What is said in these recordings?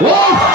Oh!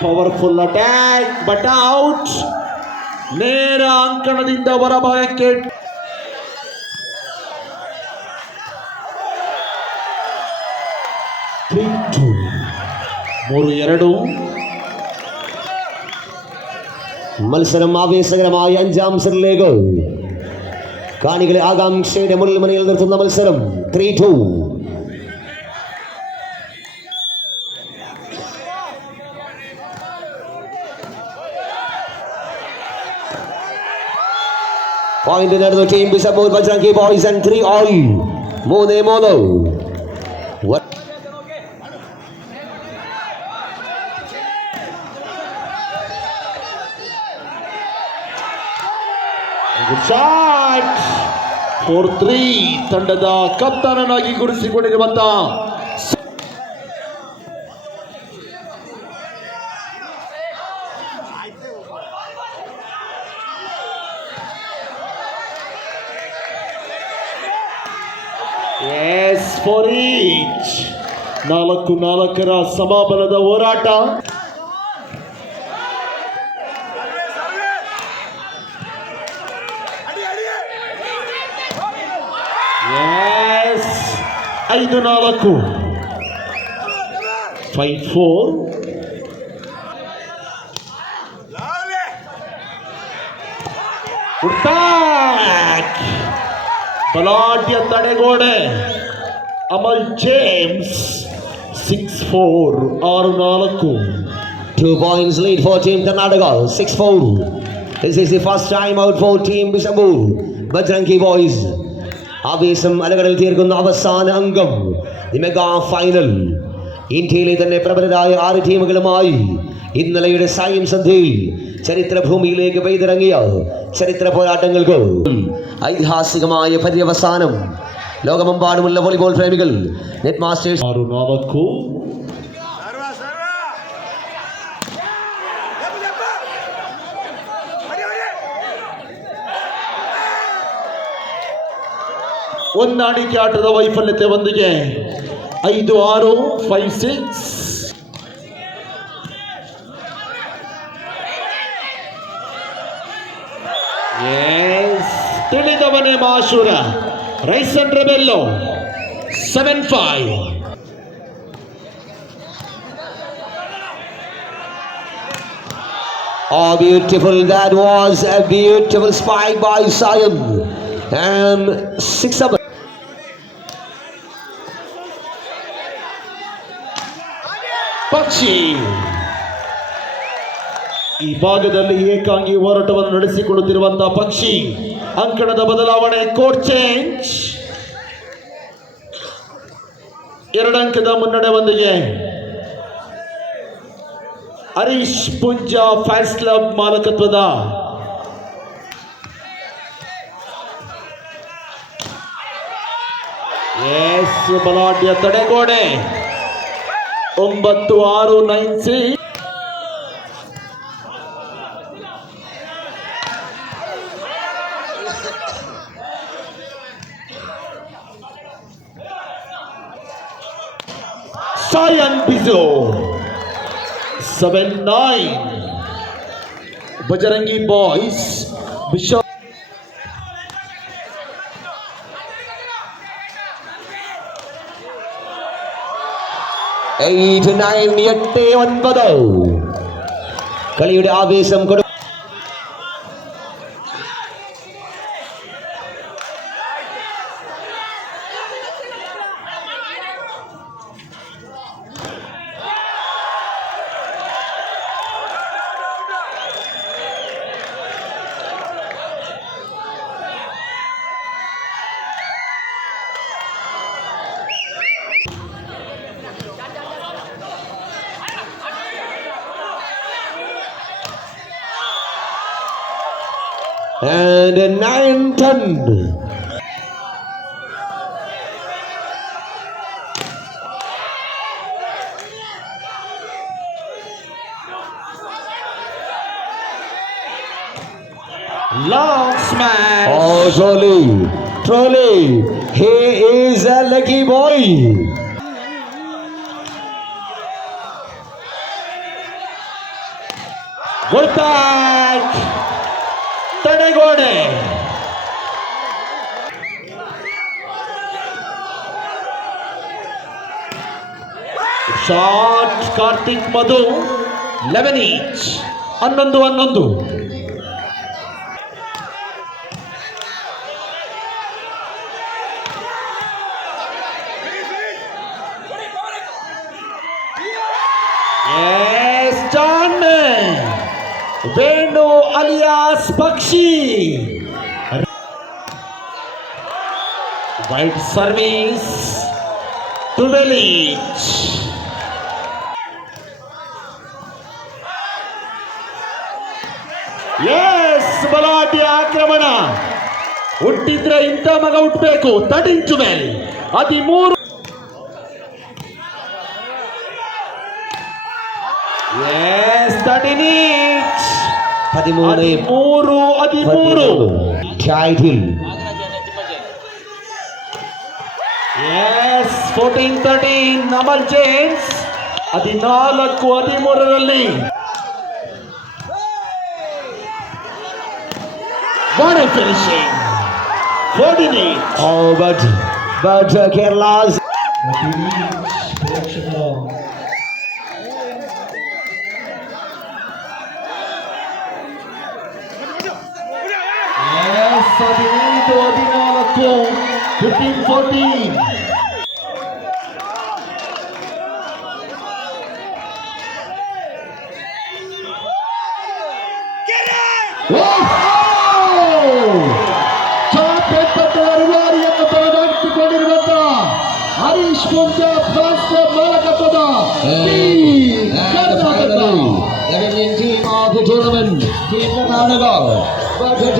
Powerful attack but out ನೇರ ಅಂಕಣದಿಂದ ಹೊರಭಾಗಕ್ಕೆ Three, two. ಮೂರು ಎರಡು മത്സരം ആവേശകരമായ അഞ്ചാം സെറ്റിലേക്ക് കാണികളെ ആകാംക്ഷയുടെ മുൾമുനയിൽ നിർത്തുന്ന മത്സരം ത്രീ ടു പോയിന്റ് നേടുന്നു team Bishapur Bajrangi boys and three all മൂന്ന് മൂന്ന് വ- ಶಾಟ್ ಫೋರ್ ತ್ರೀ ತಂಡದ ಕಪ್ತಾನನಾಗಿ ಗುರುತಿಸಿಕೊಂಡಿರುವಂತ ನಾಲ್ಕು ನಾಲ್ಕರ ಸಮಾಬಲದ ಹೋರಾಟ. ಐದು ನಾಲ್ಕು. ಫೈವ್ ಫೋರ್ ಬಲಾಢ್ಯ ತಡೆಗೋಡೆ. ಅಮಲ್ ಜೇಮ್ಸ್ സിക്സ് ഫോർ ആറ് നാലക്കും Two points lead for Team Karnataka, 6 4. This is the first time out for Team Bishambur. Bajrangi Boys. ആവേശം അലകടൽ തീർക്കുന്ന അവസാന അംഗം മെഗാ ഫൈനൽ ഇന്ത്യയിലെ തന്നെ പ്രബലരായ ആറ് ടീമുകളുമായി ഇന്നലെയുടെ സായം സന്ധ്യയിൽ ചരിത്രഭൂമിയിലേക്ക് പെയ്തിറങ്ങിയ ചരിത്ര പോരാട്ടങ്ങൾക്ക് ഐതിഹാസികമായ പര്യവസാനം ലോകമെമ്പാടുമുള്ള വോളിബോൾ പ്രേമികൾ നെറ്റ് മാസ്റ്റേഴ്സ് ಆರು ನಾಲ್ಕು ಹೊಂದಾಣಿಕೆ ಆಟದ ವೈಫಲ್ಯತೆ ಒಂದಿಗೆ ಐದು ಆರು ಫೈವ್ ಸಿಕ್ಸ್ ತಿಳಿದವನೇ ಮಾಶೂರ Raison Rebello seven five Oh, beautiful. That was a beautiful spike by Sion. And six seven. ಪಕ್ಷಿ ಈ ಭಾಗದಲ್ಲಿ ಏಕಾಂಗಿ ಹೋರಾಟವನ್ನು ನಡೆಸಿಕೊಳ್ಳುತ್ತಿರುವಂತಹ ಪಕ್ಷಿ ಅಂಕಣದ ಬದಲಾವಣೆ ಕೋಡ್ ಚೇಂಜ್ ಎರಡಂಕದ ಮುನ್ನಡೆಯೊಂದಿಗೆ ಹರೀಶ್ ಪುಂಜ ಫ್ಯಾನ್ಸ್ ಕ್ಲಬ್ ಮಾಲಕತ್ವದ. ಬಲಾಢ್ಯ ತಡೆಗೋಡೆ. ಒಂಬತ್ತು ಆರು nine six Cyan Bizo. 7-9. Bajarangi Boys. Bishop. Eight nine എട്ട് ഒൻപത് kaliyude aavesham കൊടു and a nine ten. ton. Long smash. Oh, jolly, truly, he is a lucky boy. Good back. ತಡೆಗೋಡೆ shot Karthik Madhu eleven each ಹನ್ನೊಂದು ಹನ್ನೊಂದು alias ಪಕ್ಷಿ white service twelve each ಎಸ್ ಬಲಾಢ್ಯ ಆಕ್ರಮಣ ಹುಟ್ಟಿದ್ರೆ ಇಂಥ ಮಗ ಹುಟ್ಟಬೇಕು ತರ್ಟೀನ್ ಟುವೆಲ್ ಹದಿಮೂರು ಎಸ್ ಈಚ್ ಹದಿಮೂರು ಹದಿಮೂರು ಹದಿಮೂರು. ಟೈಟಿಲ್ ಎಸ್ ಫೋರ್ಟೀನ್ ತರ್ಟೀನ್ ನಮಲ್ ಜೇಮ್ಸ್ ಹದಿನಾಲ್ಕು ಹದಿಮೂರರಲ್ಲಿ. Body finishing fourteen Oh, but but uh, Kerala's ಹದಿನೈದು ಹದಿನಾಲ್ಕು fifteen fourteen ಅನಿವಾರಿಯನ್ನು ಬರೆದಾಗಿಸಿಕೊಂಡಿರುವಂತಹ Harish Poonja France ಮಾಲಕತ್ವದ team Karnataka the winning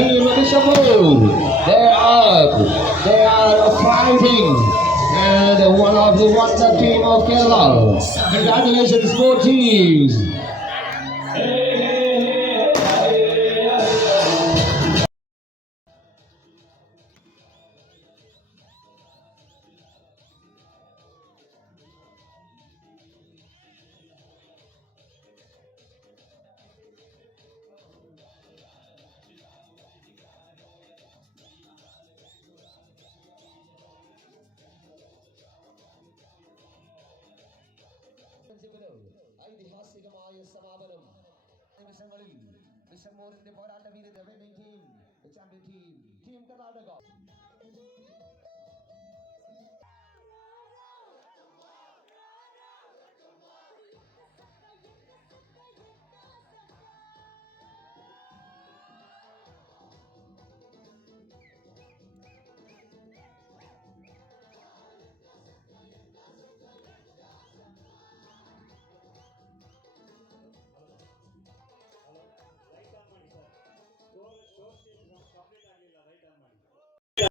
team they are. They are fighting. And one of the wonder team of Kerala. Congratulations, four teams. കളിയുടെ സമാപനം. നിമിഷങ്ങളിൽ വിഷമൂറിന്റെ പോരാട്ട വീരത team team Karnataka.